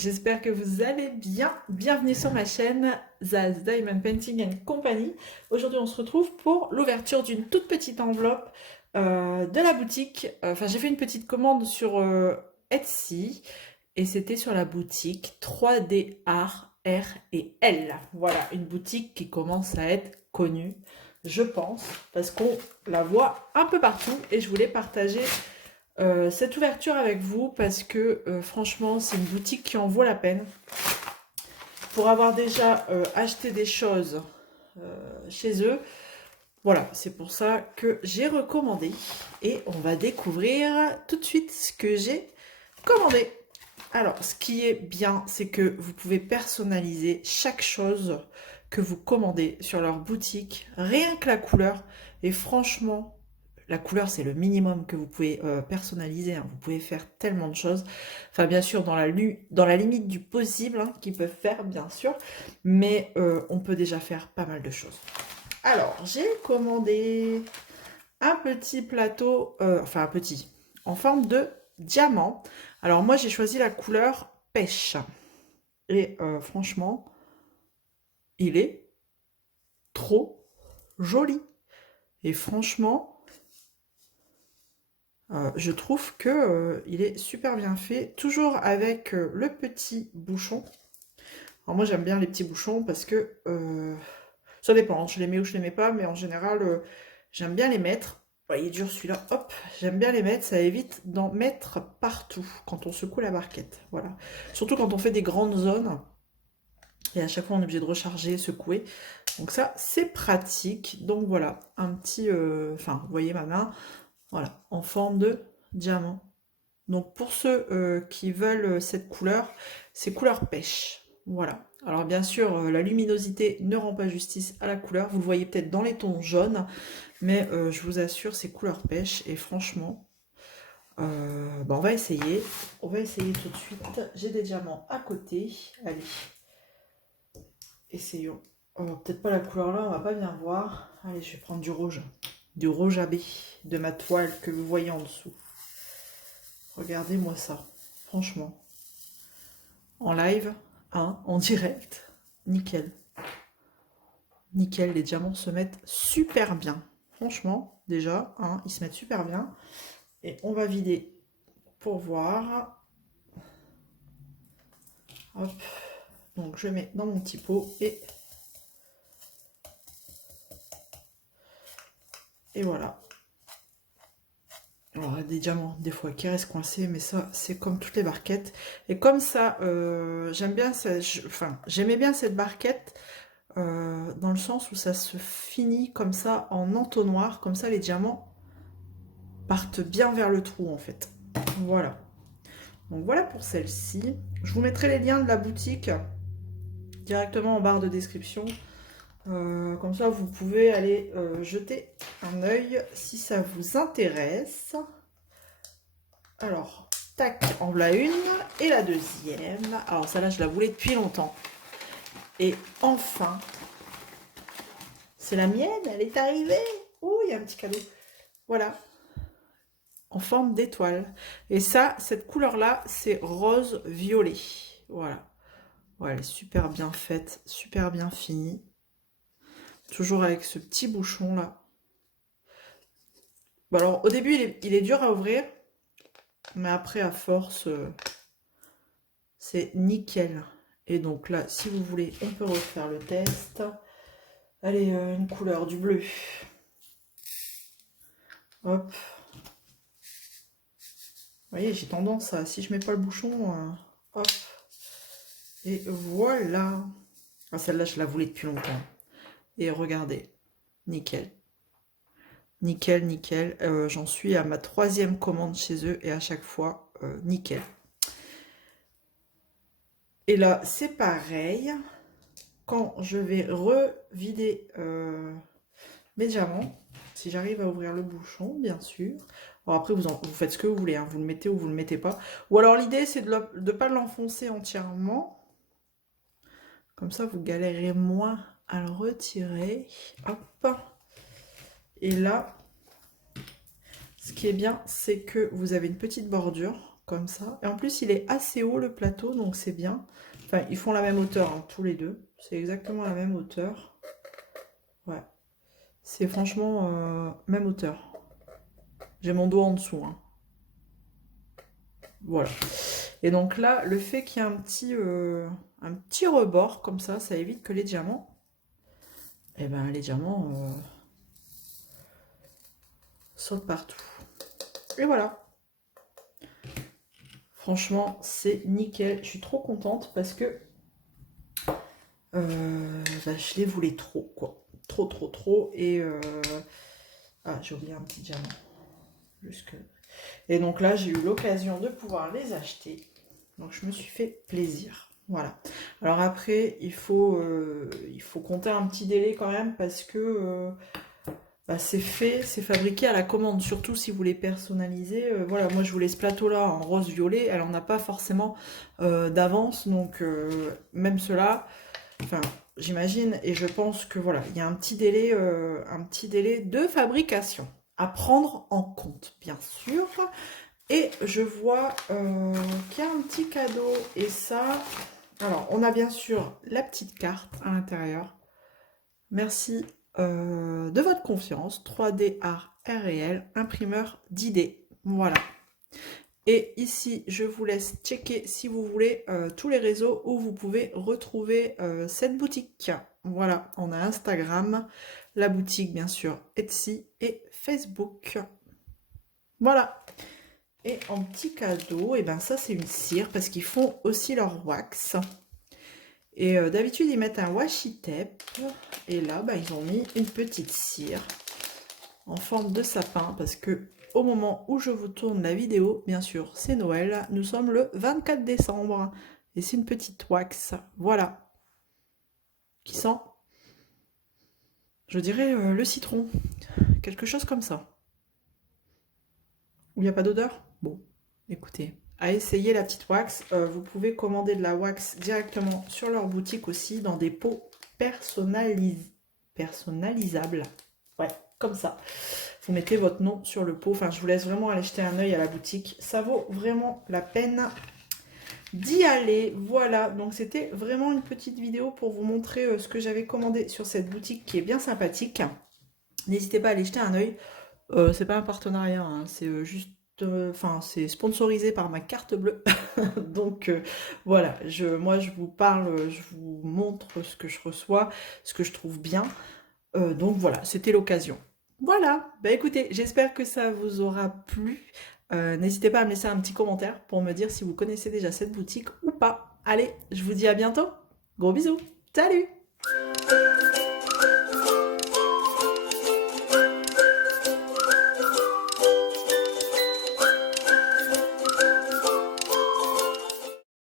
j'espère que vous allez bien. Bienvenue sur ma chaîne Zaz Diamond Painting and Company. Aujourd'hui on se retrouve pour l'ouverture d'une toute petite enveloppe de la boutique. Enfin j'ai fait une petite commande sur Etsy et c'était sur la boutique 3D Art R et L. Voilà, une boutique qui commence à être connue, je pense, parce qu'on la voit un peu partout et je voulais partager cette ouverture avec vous parce que franchement c'est une boutique qui en vaut la peine pour avoir déjà acheté des choses chez eux. Voilà, c'est pour ça que j'ai recommandé et on va découvrir tout de suite ce que j'ai commandé. Alors, ce qui est bien, c'est que vous pouvez personnaliser chaque chose que vous commandez sur leur boutique, rien que la couleur. Et franchement, la couleur, c'est le minimum que vous pouvez personnaliser, hein. Vous pouvez faire tellement de choses. Enfin, bien sûr, dans la limite du possible, hein, qu'ils peuvent faire, bien sûr. Mais on peut déjà faire pas mal de choses. Alors, j'ai commandé un petit plateau, enfin un petit, en forme de diamant. Alors moi, j'ai choisi la couleur pêche. Et franchement, il est trop joli. Et franchement, je trouve que il est super bien fait. Toujours avec le petit bouchon. Alors moi, j'aime bien les petits bouchons parce que ça dépend. Je les mets ou je les mets pas. Mais en général, j'aime bien les mettre. Ouais, il est dur celui-là. Hop, j'aime bien les mettre. Ça évite d'en mettre partout quand on secoue la barquette. Voilà. Surtout quand on fait des grandes zones. Et à chaque fois, on est obligé de recharger, secouer. Donc ça, c'est pratique. Donc voilà, un petit... Enfin, vous voyez ma main. Voilà, en forme de diamant. Donc pour ceux qui veulent cette couleur, c'est couleur pêche. Voilà. Alors bien sûr, la luminosité ne rend pas justice à la couleur. Vous le voyez peut-être dans les tons jaunes. Mais je vous assure, c'est couleur pêche. Et franchement, on va essayer. On va essayer tout de suite. J'ai des diamants à côté. Allez. Essayons. Oh, peut-être pas la couleur là, on va pas bien voir. Allez, je vais prendre du rouge. Du rouge à baie de ma toile que vous voyez en dessous. Regardez-moi ça. Franchement. En live, hein, en direct. Nickel. Nickel, les diamants se mettent super bien. Franchement, déjà, hein, ils se mettent super bien. Et on va vider pour voir. Hop. Donc je mets dans mon petit pot et voilà. Alors, il y a des diamants, des fois, qui restent coincés, mais ça, c'est comme toutes les barquettes. Et comme ça, j'aime bien, j'aimais bien cette barquette, dans le sens où ça se finit comme ça, en entonnoir. Comme ça, les diamants partent bien vers le trou, en fait. Voilà. Donc, voilà pour celle-ci. Je vous mettrai les liens de la boutique directement en barre de description. Comme ça, vous pouvez aller jeter un œil si ça vous intéresse. Alors, tac, en voilà une. Et la deuxième. Alors, celle-là, je la voulais depuis longtemps. Et enfin, c'est la mienne, elle est arrivée. Oh, il y a un petit cadeau. Voilà, en forme d'étoile. Et ça, cette couleur-là, c'est rose-violet. Voilà. Ouais, elle est super bien faite, super bien finie. Toujours avec ce petit bouchon-là. Bon, alors, au début, il est dur à ouvrir. Mais après, à force, c'est nickel. Et donc là, si vous voulez, on peut refaire le test. Allez, une couleur, du bleu. Hop. Vous voyez, j'ai tendance à, si je mets pas le bouchon, hop. Et voilà. Ah, celle-là, je la voulais depuis longtemps. Et regardez, nickel. Nickel, nickel. J'en suis à ma 3e commande chez eux et à chaque fois, nickel. Et là, c'est pareil. Quand je vais revider mes diamants, si j'arrive à ouvrir le bouchon, bien sûr. Bon, après, vous faites ce que vous voulez, hein. Vous le mettez ou vous le mettez pas. Ou alors, l'idée, c'est de ne pas l'enfoncer entièrement. Comme ça, vous galérez moins à le retirer. Hop. Et là, ce qui est bien, c'est que vous avez une petite bordure. comme ça. Et en plus, il est assez haut le plateau, donc c'est bien. Enfin, ils font la même hauteur, hein, tous les deux. C'est exactement la même hauteur. Ouais. C'est franchement même hauteur. J'ai mon dos en dessous, hein. Voilà. Et donc là, le fait qu'il y ait un petit rebord comme ça évite que les diamants, eh ben les diamants sautent partout. Et voilà. Franchement, c'est nickel. Je suis trop contente parce que bah, je les voulais trop, quoi. Trop, trop, trop. Et ah, j'ai oublié un petit diamant. Jusque... Et donc là, j'ai eu l'occasion de pouvoir les acheter. Donc je me suis fait plaisir. Voilà. Alors après, il faut compter un petit délai quand même parce que bah, c'est fabriqué à la commande. Surtout si vous les personnalisez. Voilà, moi je voulais ce plateau-là en rose-violet. Elle en a pas forcément d'avance. Donc même cela, enfin j'imagine et je pense que voilà, il y a un petit délai de fabrication à prendre en compte, bien sûr. Et je vois qu'il y a un petit cadeau. Et ça, alors on a bien sûr la petite carte à l'intérieur. Merci de votre confiance. 3D Art RL, imprimeur d'idées. Voilà. Et ici, je vous laisse checker si vous voulez tous les réseaux où vous pouvez retrouver cette boutique. Voilà, on a Instagram, la boutique bien sûr, Etsy et Facebook. Voilà. Et en petit cadeau, et ben ça c'est une cire parce qu'ils font aussi leur wax. Et d'habitude ils mettent un washi tape. Et là, bah, ils ont mis une petite cire en forme de sapin parce que au moment où je vous tourne la vidéo, bien sûr, c'est Noël. Nous sommes le 24 décembre et c'est une petite wax. Voilà. Qui sent, je dirais, le citron. Quelque chose comme ça. Où il n'y a pas d'odeur? Bon, écoutez, à essayer la petite wax. Vous pouvez commander de la wax directement sur leur boutique aussi dans des pots personnalisables. Ouais, comme ça. Vous mettez votre nom sur le pot. Enfin, je vous laisse vraiment aller jeter un œil à la boutique. Ça vaut vraiment la peine d'y aller. Voilà, donc c'était vraiment une petite vidéo pour vous montrer ce que j'avais commandé sur cette boutique qui est bien sympathique. N'hésitez pas à aller jeter un œil. C'est pas un partenariat, hein, c'est juste... Enfin, c'est sponsorisé par ma carte bleue. Donc voilà, moi je vous parle, je vous montre ce que je reçois, ce que je trouve bien. Donc voilà, c'était l'occasion. Voilà, bah écoutez, j'espère que ça vous aura plu. N'hésitez pas à me laisser un petit commentaire pour me dire si vous connaissez déjà cette boutique ou pas. Allez, je vous dis à bientôt. Gros bisous. Salut!